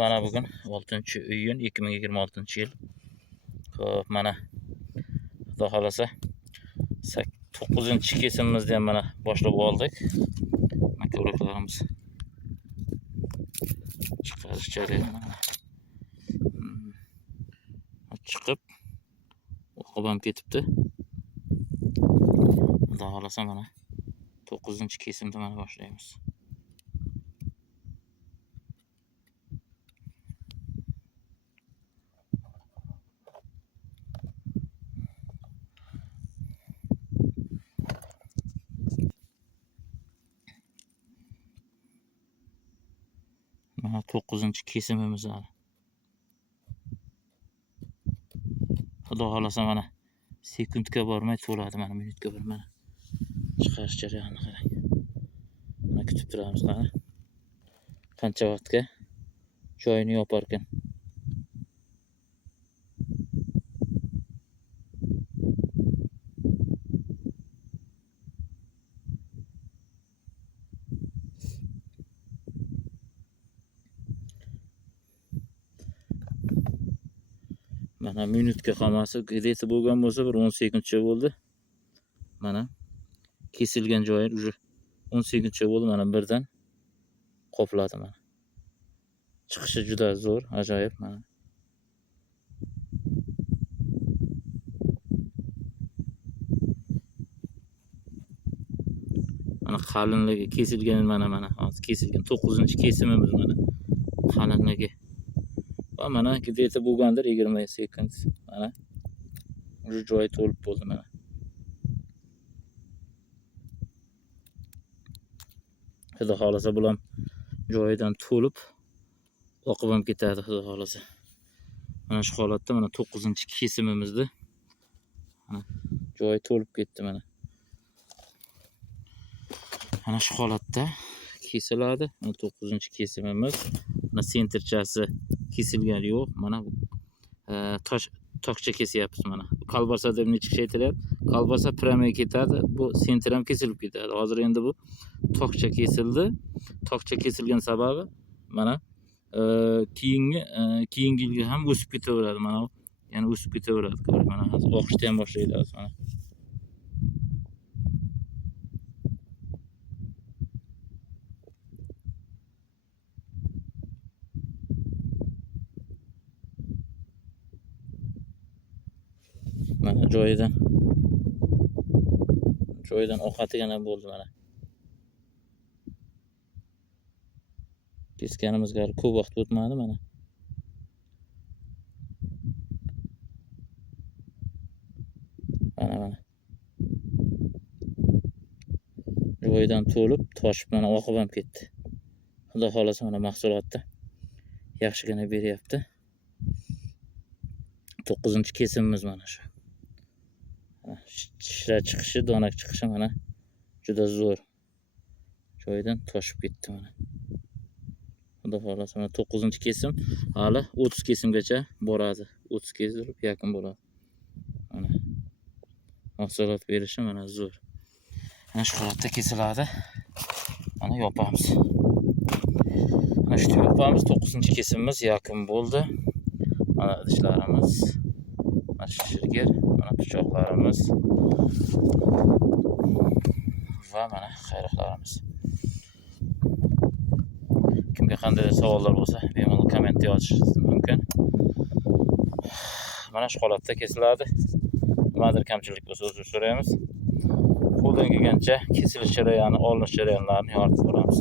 Mana bugun 6-iyun 2026-yil. Xo'p, mana Xudo xolasa 9-kesimimizni ham mana boshlab oldik. Mana ko'raklarimiz chiqarish jarayoni. Chiqib o'qib ham ketibdi. Xudo xolasa mana 9-kesimni mana boshlaymiz. Mana 9-kesimimiz hali. Xudo xolasa mana sekundga bormay to'ladi, mana minutga bir mana chiqarish jarayonini qarang. Mana kutib turamiz qani. Qancha vaqtga joyini yopar ekan. Mana minutga qolmasa, где-то bo'lgan bo'lsa bir 10 sekundcha bo'ldi. Mana kesilgan joyi уже 10 sekundcha bo'ldi, mana birdan qopladi mana. Chiqishi juda zo'r, ajoyib mana. Mana qalinligi kesilgan mana hozir kesilgan 9-kesimimiz mana qalinligi. Va mana где-то bo'lgandir 20 sekund. Mana уже joyi to'lib bo'ldi mana. Xudo xolasa bular joyidan to'lib oqib ham ketadi xudo xolasa. Mana shu holatda mana 9-kesimimizni mana joyi to'lib ketdi mana. Mana shu holatda kesiladi. Mana 9-kesimimiz. Mana sentrchasi kesilgani yo'q. Mana tokcha kesyapmiz mana. Kolbasa deb nechik aytilyapti. Kolbasa prямой ketadi. Bu sentr ham kesilib ketadi. Hozir endi bu tokcha kesildi. Tokcha kesilgan sababi mana keyingi yilga ham o'sib ketaveradi mana. Yana o'sib ketaveradi. Mana hozir oqishni ham boshlaydi hozir mana. Mana joyidan oqatigana bo'ldi mana. Kesganimizga ko'p vaqt o'tmadi mana. Mana. Joyidan to'lib, toshib mana oqib ham ketdi. Xudo xolasa mana mahsulotni yaxshigina beryapti. 9-kesimimiz mana shu. Shira chiqishi, donak chiqishi mana juda zo'r. Joyidan toshib ketdi mana. Xudo xolasa mana 9-kesim hali 30-kesimgacha boradi. 30 kesilib yaqin bo'ladi. Mana mahsulot berishi mana zo'r. Mana shu holatda kesiladi. Mana yopamiz. Mana shu yopamiz. 9-kesimimiz yaqin bo'ldi. Mana idishlarimiz, mana shirgir, mana pichoqlarimiz va mana qayroqlarimiz. Kimga qanday savollar bo'lsa, bemalol kommentga yozishingiz mumkin. Mana shu holatda kesiladi. Nimadir kamchilik bo'lsa uzr so'raymiz. Qo'ldan kelgancha kesilish jarayoni, olinish jarayonlarini yoritib boramiz.